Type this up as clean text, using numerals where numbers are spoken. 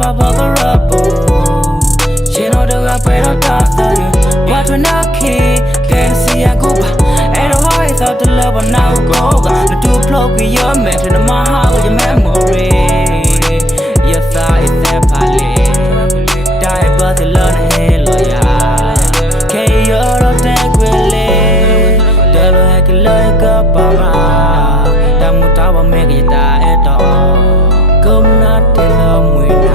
ba ba ga rabu chino do ga pe do ta ta what when I can see I go ba and the heart is out the love now go ga the two plug with your man to the my heart with your memory yes I is that pale die but the love and loyal can you do that really the like like a para da mu ta ba me ga ta eto come not tell me